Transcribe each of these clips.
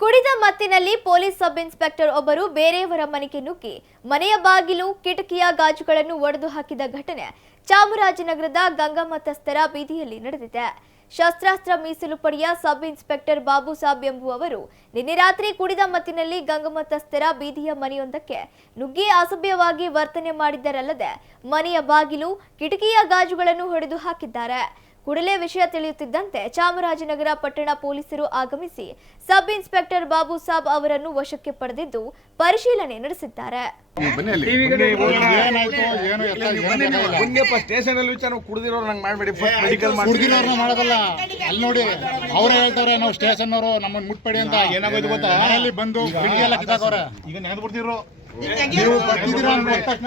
ಕುಡಿದ ಮತ್ತಿನಲ್ಲಿ police sub inspector ಒಬ್ಬರು ಬೇರೆಯವರ ಮನೆಗೆ ನುಗ್ಗಿ ಮನೆಯ ಬಾಗಿಲು, ಕಿಟಕಿಯ ಗಾಜುಗಳನ್ನು ಒಡೆದು ಹಾಕಿದ ಘಟನೆ ಚಾಮರಾಜನಗರದ ಗಂಗಮತಸ್ಥರ ಬೀದಿಯಲ್ಲಿ ನಡೆದಿದೆ. ಶಸ್ತ್ರಾಸ್ತ್ರ ಮೀಸಲು ಪಡೆಯ ಸಬ್ ಇನ್ಸ್ಪೆಕ್ಟರ್ ಬಾಬು ಸಾಬ್ ಎಂಬುವವರು ನಿನ್ನೆ ರಾತ್ರಿ ಕುಡಿದ ಮತ್ತಿನಲ್ಲಿ ಗಂಗಮತಸ್ಥರ ಬೀದಿಯ ಮನೆಯೊಂದಕ್ಕೆ ನುಗ್ಗಿ ಅಸಭ್ಯವಾಗಿ ವರ್ತನೆ ಮಾಡಿದ್ದರಲ್ಲದೆ ಮನೆಯ ಬಾಗಿಲು, ಕಿಟಕಿಯ ಗಾಜುಗಳನ್ನು ಹೊಡೆದು ಹಾಕಿದ್ದಾರೆ. ಕೂಡಲೇ ವಿಷಯ ತಿಳಿಯುತ್ತಿದ್ದಂತೆ ಚಾಮರಾಜನಗರ ಪಟ್ಟಣ ಪೊಲೀಸರು ಆಗಮಿಸಿ ಸಬ್ ಇನ್ಸ್ಪೆಕ್ಟರ್ ಬಾಬು ಸಾಬ್ ಅವರನ್ನು ವಶಕ್ಕೆ ಪಡೆದಿದ್ದು ಪರಿಶೀಲನೆ ನಡೆಸಿದ್ದಾರೆ. ಬನ್ನಿ ಅಲ್ಲಿ. ಏನಾಯ್ತು? ಏನು ಎತ್ತ ಏನು ಬೇಕಾಗಿಲ್ಲ ಬನ್ನಿಯಪ್ಪ ಸ್ಟೇಷನ್ ಅಲ್ಲಿ ವಿಚಾರ ಕುಡ್ದಿರೋರು ನಂಗೆ ಮಾಡಬೇಡಿ. ಮೆಡಿಕಲ್ ಮಾಡಿ ಮಾಡೋದಲ್ಲ. ಅಲ್ಲಿ ನೋಡಿ ಅವರೇ ಹೇಳ್ತಾರೆ ನಾವು ಸ್ಟೇಷನ್ ಅವರು ನಮ್ಮನ್ನ ಮುಟ್ಬೇಡಿ ಅಂತ. ಏನಾಗೋದು ಗೊತ್ತಾ? ಮನೆಯಲ್ಲಿ ಬಂದು ಕಿಟಕಿ ಎಲ್ಲ ಕಿತ್ತಾಕವ್ರೆ ಈಗ ನೆನೆದು ಬಿಡ್ತಿರೋ ನೀವು ಬರ್ತಿದ್ದೀರಾ ತಕ್ಷಣ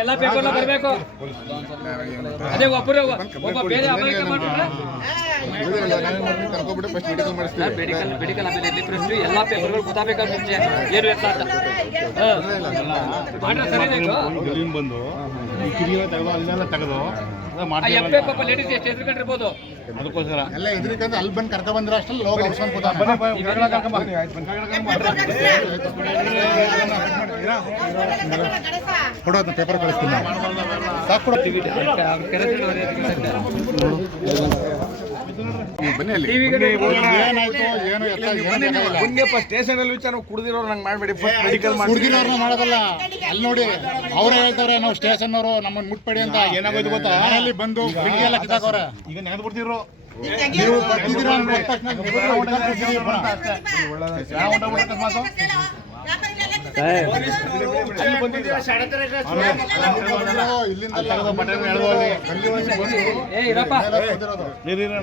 ಎಲ್ಲ ಪೇಪರ್ ಬರಬೇಕು. ಅದೇ ಒಬ್ಬರು ಒಬ್ಬ ಬೇರೆ ಅಮಾಯಕ ಮೆಡಿಕಲ್ ಮಾಡಿಸ್ತೀವಿ ಮೆಡಿಕಲ್ ಆಮೇಲೆ ಎಲ್ಲ ಪೇಪರ್ಗಳು ಗೊತ್ತಾಗಬೇಕು ಮುಂಚೆ ಏನು ಅಂತ. ಮಾಡ್ರೆ ಸರಿ ಬಂದು ತೆಗೆದು ಎಪ್ಪೆ ಪಾಪ ಲೇಡೀಸ್ ಎಷ್ಟು ಅದಕ್ಕೋಸ್ಕರ ಎಲ್ಲ ಎದ್ರಿಕಂದ್ರೆ ಅಲ್ಲಿ ಬಂದು ಕರ್ಕ ಬಂದ್ರೆ ಅಷ್ಟೇ ಲೋಕ ಕೊಡೋದು ಕೂತಾನೆ. ಪೇಪರ್ ಕಳಿಸ್ತೀನಿ. ಸಾಕು ಕೊಡು ಸ್ಟೇಷನ್ ಅಲ್ಲಿ ವಿಚಾರ ಕುಡ್ದಿರೋ ನಂಗೆ ಮಾಡಬೇಡಿ. ಫಸ್ಟ್ ಮೆಡಿಕಲ್ ಮಾಡಿ ಹುಡುಗಿನವ್ರನ್ನ ಮಾಡೋದಲ್ಲ. ಅಲ್ಲಿ ನೋಡಿ ಅವರೇ ಹೇಳ್ತಾರೆ ನಾವು ಸ್ಟೇಷನ್ ಅವರು ನಮ್ಮನ್ನ ಮುಟ್ಪಡಿ ಅಂತ. ಏನಾಗೋದು ಗೊತ್ತಾ? ಅಲ್ಲಿ ಬಂದು ಕಿಟಕಿ ಎಲ್ಲ ಕಿತ್ತಾಕವ್ರೆ ಈಗ ನೆನೆದು ಬಿಡ್ತಿರೋ ನೀವು ಬರ್ತಿದ್ದೀರಾ ಅಂತ ಗೊತ್ತ ತಕ್ಷಣ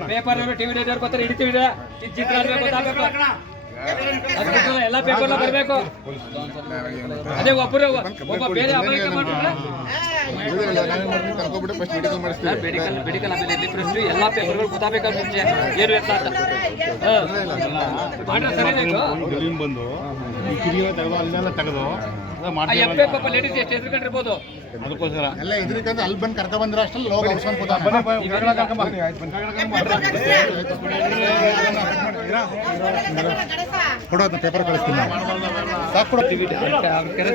ಪೇಪರ್ ಟಿವಿ ಬರ್ತಾರೆ ಹಿಡಿತೀವಿ ಎಲ್ಲ ಪೇಪರ್ ಬರಬೇಕು. ಅದೇ ಒಬ್ಬರು ಒಬ್ಬ ಬೇರೆ ಮೆಡಿಕಲ್ ಆಮೇಲೆ ಎಲ್ಲ ಪೇಪರ್ಗಳು ಗೊತ್ತಾಗಬೇಕು ಮುಂಚೆ. ಏನು ಎತ್ತ ಅಂತ. ಮಾಡ್ರೆ ಸರಿ ಬಂದು ತೆಗೆದು ಅಲ್ಲೆಲ್ಲ ತೆಗೆದು ಅದು ಆ ಮಾಡ್ತೀವಿ ಎಪ್ಪೆ ಪಾಪ ಲೇಡೀಸ್ ಎಷ್ಟು ಹೆದರ್ಕೊಂಡಿರ್ಬೋದು ಅದಕ್ಕೋಸ್ಕರ. ಎಲ್ಲ ಎದ್ರಿಕಂದ್ರೆ ಅಲ್ಲಿ ಬಂದು ಕರ್ಕ ಬಂದ್ರೆ ಅಷ್ಟಲ್ಲಿ ಹೋಗಿ ಅವ್ಸ್ಕೊಂಡ್ ಕೂತಾನೆ. ಕೊಡು ಅದನ್ನ ಪೇಪರ್ ಕಳಿಸ್ತೀನಿ. ಸಾಕು ಕೊಡು. ಕೆರೆ